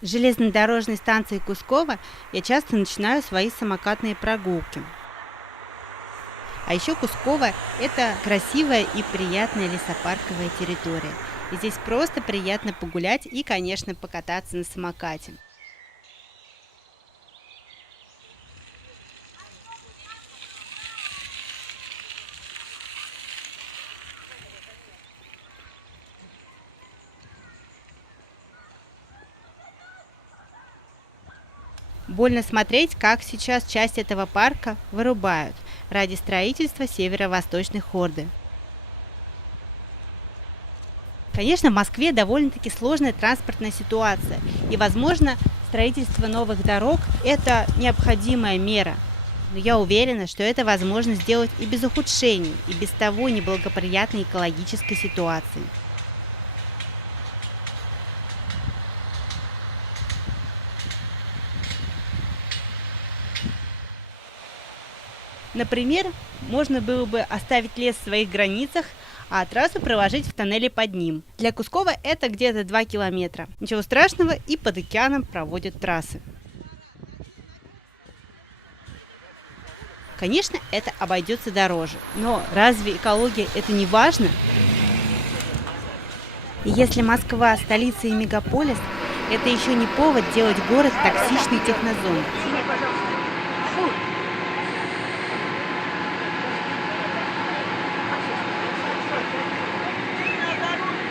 С железнодорожной станции Кусково я часто начинаю свои самокатные прогулки. А еще Кусково – это красивая и приятная лесопарковая территория. И здесь просто приятно погулять и, конечно, покататься на самокате. Больно смотреть, как сейчас часть этого парка вырубают ради строительства северо-восточной хорды. Конечно, в Москве довольно-таки сложная транспортная ситуация, и, возможно, строительство новых дорог – это необходимая мера. Но я уверена, что это возможно сделать и без ухудшений, и без того неблагоприятной экологической ситуации. Например, можно было бы оставить лес в своих границах, а трассу проложить в тоннеле под ним. Для Кускова это где-то 2 километра. Ничего страшного, и под океаном проводят трассы. Конечно, это обойдется дороже, но разве экология это не важно? И если Москва – столица и мегаполис, это еще не повод делать город токсичной технозоной.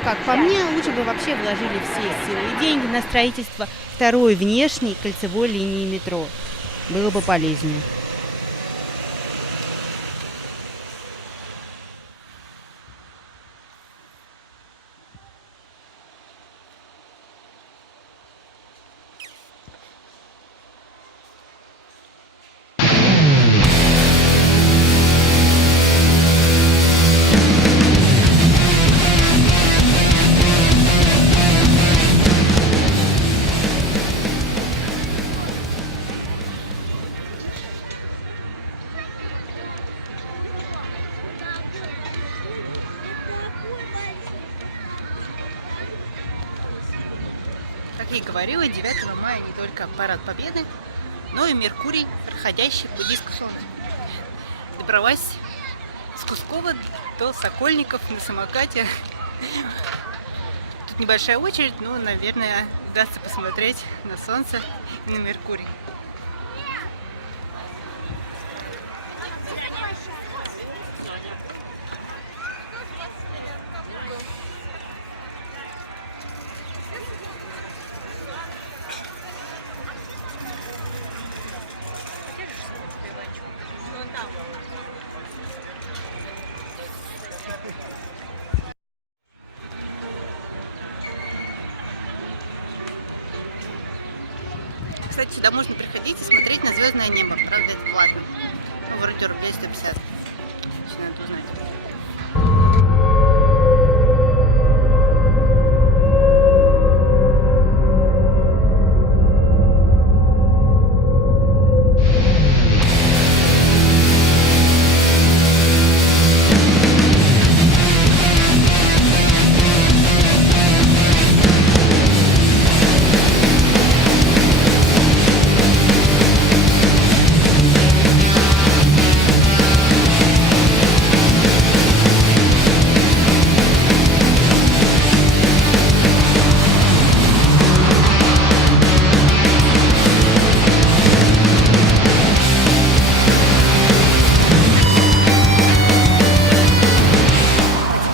Как по мне, лучше бы вообще вложили все силы и деньги на строительство второй внешней кольцевой линии метро. Было бы полезнее. Как я и говорила, 9 мая не только парад Победы, но и Меркурий, проходящий в буддийском храме. Добралась с Кускова до Сокольников на самокате. Тут небольшая очередь, но, наверное, удастся посмотреть на солнце и на Меркурий. Кстати, сюда можно приходить и смотреть на звездное небо. Правда, это платно. Ну, вроде рублей 150. Еще надо узнать.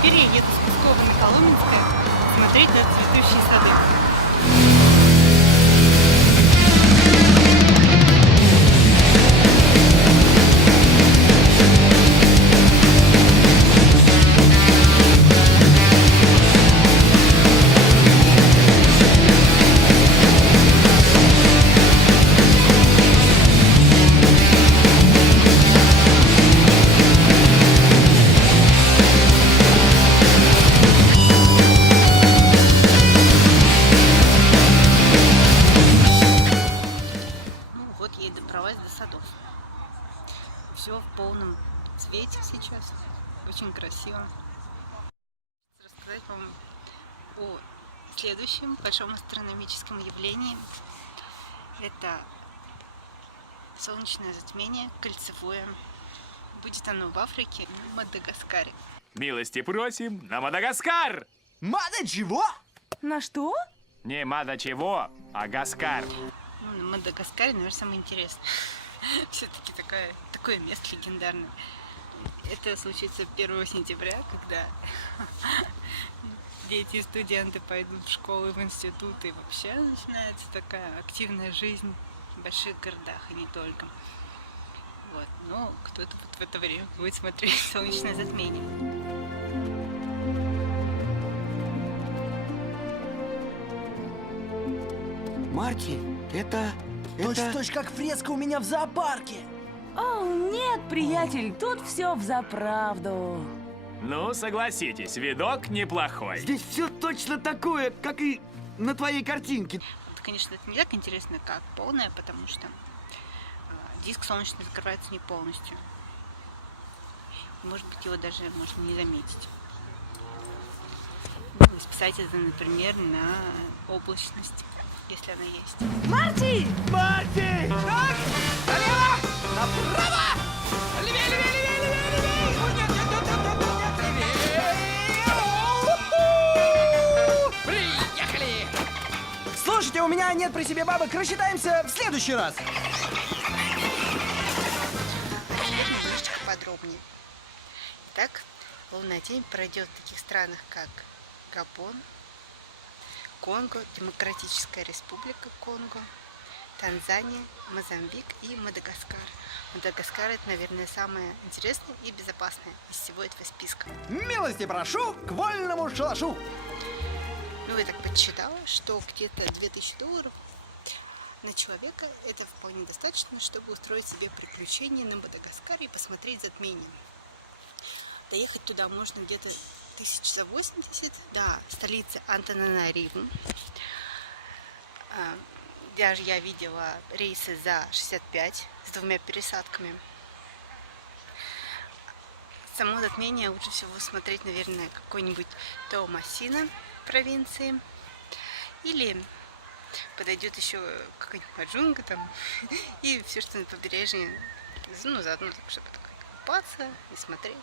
Теперь я еду с Пскова на Коломенское смотреть на цветущие сады. Ну вот я и добралась до садов. Все в полном цвете сейчас. Очень красиво. Рассказать вам о следующем большом астрономическом явлении. Это солнечное затмение, кольцевое. Будет оно в Африке, в Мадагаскаре. Милости просим на Мадагаскар! Мада чего? На что? Не Мада чего, а Гаскар. Ну, на Мадагаскаре, наверное, самое интересное. Все-таки такое место легендарное. Это случится 1 сентября, когда дети и студенты пойдут в школы, в институты. И вообще начинается такая активная жизнь в больших городах, и не только. Вот. Но кто-то вот в это время будет смотреть солнечное затмение. Марти, это... Точь как фреска у меня в зоопарке. О, нет, приятель, тут все взаправду. Ну, согласитесь, видок неплохой. Здесь все точно такое, как и на твоей картинке. Вот, конечно, это не так интересно, как полное, потому что диск солнечный закрывается не полностью. Может быть, его даже можно не заметить. Ну, списать это, например, на облачность, если она есть. Марти! Марти! Так! Налево! Направо! Левее, левее, левее, левее, левее! О, нет, нет, нет, нет, нет, нет, левее! У-ху! Приехали! Слушайте, у меня нет при себе бабок, рассчитаемся в следующий раз. Немножечко подробнее. Итак, лунный день пройдет в таких странах, как Габон, Конго, Демократическая Республика Конго, Танзания, Мозамбик и Мадагаскар. Мадагаскар — это, наверное, самое интересное и безопасное из всего этого списка. Милости прошу к вольному шалашу. Ну, я так подсчитала, что где-то $2000 на человека это вполне достаточно, чтобы устроить себе приключения на Мадагаскаре и посмотреть затмение. Доехать туда можно где-то 1080 до столицы Антананариву. Даже я видела рейсы за 65 с 2 пересадками. Само затмение лучше всего смотреть, наверное, какой-нибудь Тоомасина провинции. Или подойдет еще какая-нибудь Маджунга там и все, что на побережье. Ну, заодно так, чтобы так купаться и смотреть.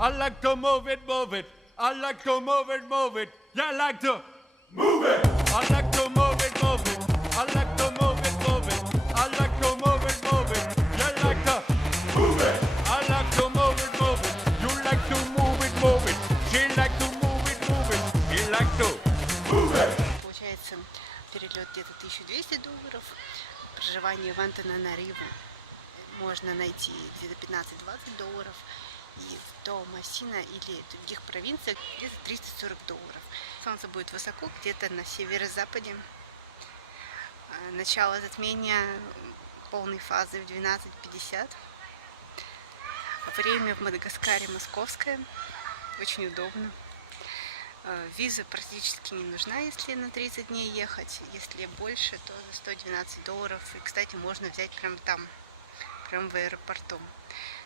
I like to move it, move it. I like to move it, move it. Yeah, I like to move it. I like to move it, move it. I like to move it, move it. I like to move it, move it. Yeah, I like to move it. I like to move it, move it. You like to move it, move it. She like to move it, move it. He like to move it. Получается, перелет где-то $1200. Проживание в Антананариву можно найти где-то $15-20. И в Тоомасина или в других провинциях где-то $340. Солнце будет высоко, где-то на северо-западе. Начало затмения полной фазы в 12:50. Время в Мадагаскаре московское. Очень удобно. Виза практически не нужна, если на 30 дней ехать. Если больше, то за $112. И, кстати, можно взять прямо там, прямо в аэропорту.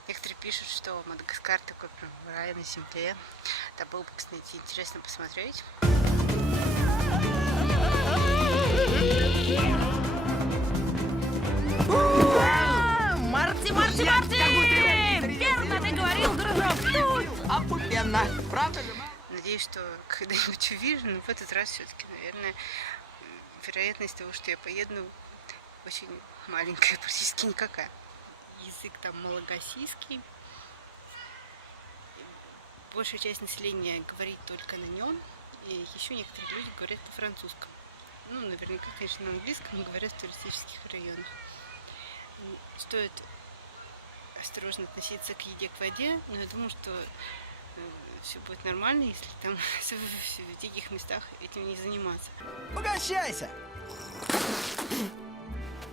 Некоторые пишут, что Мадагаскар такой прям рай на земле. Это было бы, кстати, интересно посмотреть. Марти, Марти, Марти! Верно ты говорил, дружок! Опупенно. Правда же, Надеюсь, что когда-нибудь увижу, но в этот раз все-таки, наверное, вероятность того, что я поеду, очень маленькая, практически никакая. Язык там малагасийский. Большая часть населения говорит только на нем, и еще некоторые люди говорят на французском. Ну, наверняка, конечно, на английском говорят в туристических районах. Стоит осторожно относиться к еде, к воде, но я думаю, что все будет нормально, если там в диких местах этим не заниматься. угощайся.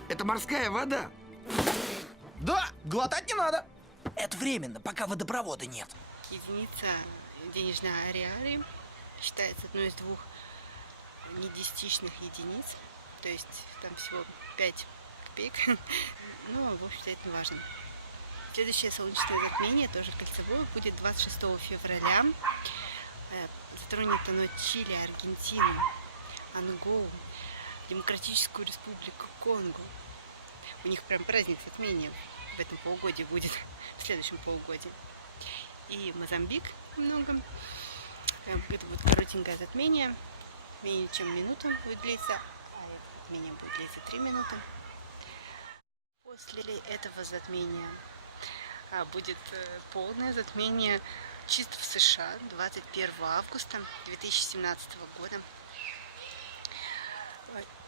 Это морская вода. Да, глотать не надо. Это временно, пока водопровода нет. Единица денежной ариари считается одной из 2 недесятичных единиц, то есть там всего 5 копеек, но, в общем-то, это не важно. Следующее солнечное затмение, тоже кольцевое, будет 26 февраля Затронет оно Чили, Аргентину, Анголу, Демократическую Республику Конго. У них прям праздник затмения в этом полугодии будет, в следующем полугодии. И Мозамбик немного. Это будет коротенькое затмение, менее чем минуту будет длиться, а это затмение будет длиться 3 минуты. После этого затмения будет полное затмение чисто в США 21 августа 2017 года.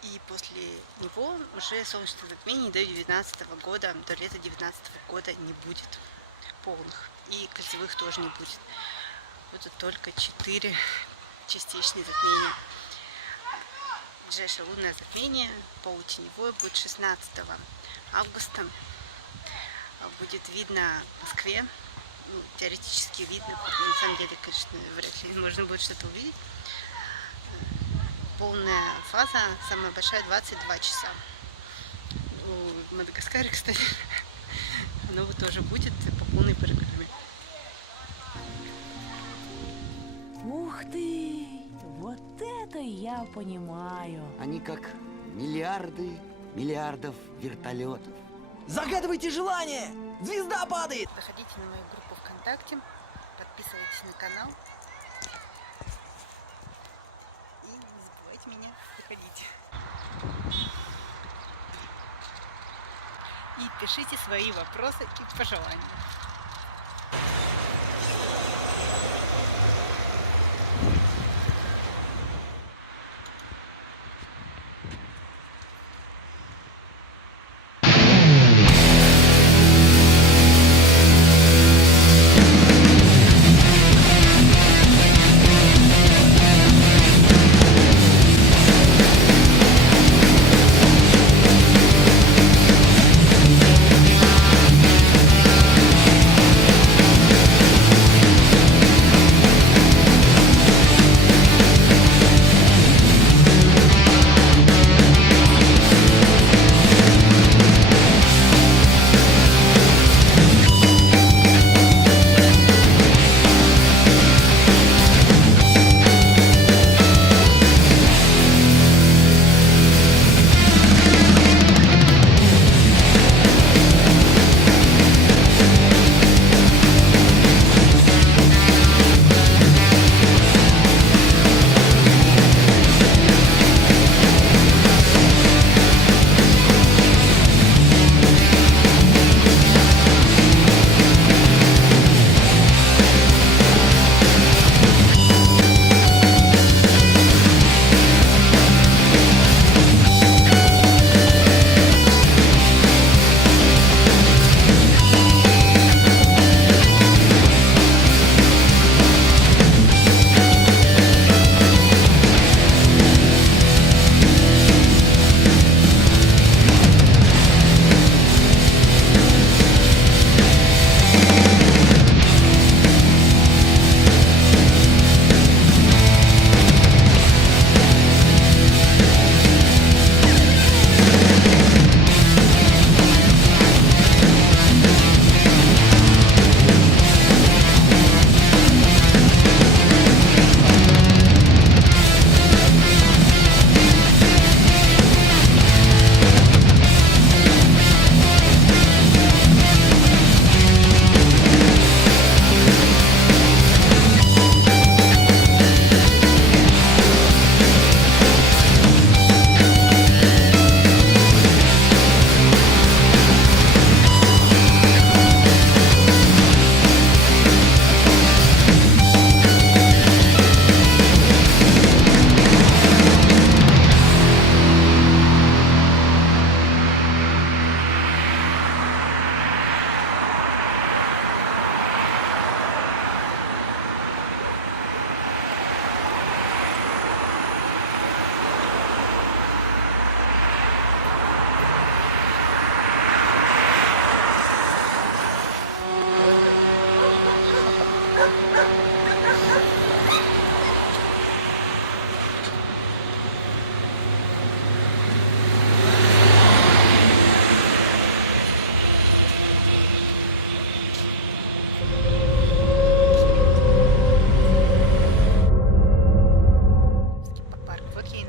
И после него уже солнечных затмений до 2019 года, до лета 2019 года не будет полных. И кольцевых тоже не будет. Будут только 4 частичные затмения. Ближайшее лунное затмение полутеневое будет 16 августа. Будет видно в Москве. Ну, теоретически видно. На самом деле, конечно, вряд ли можно будет что-то увидеть. Полная фаза, самая большая, 22 часа. В Мадагаскаре, кстати, оно вот тоже будет по полной программе. Ух ты! Вот это я понимаю. Они как миллиарды миллиардов вертолетов. Загадывайте желание! Звезда падает! Заходите на мою группу ВКонтакте, подписывайтесь на канал и не забывайте меня приходить. И пишите свои вопросы и пожелания.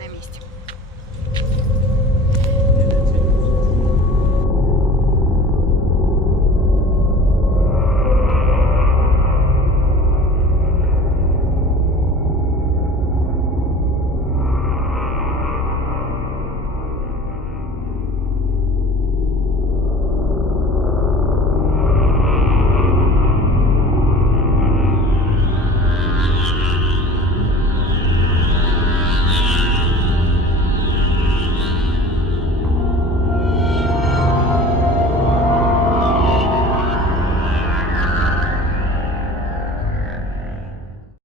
на месте.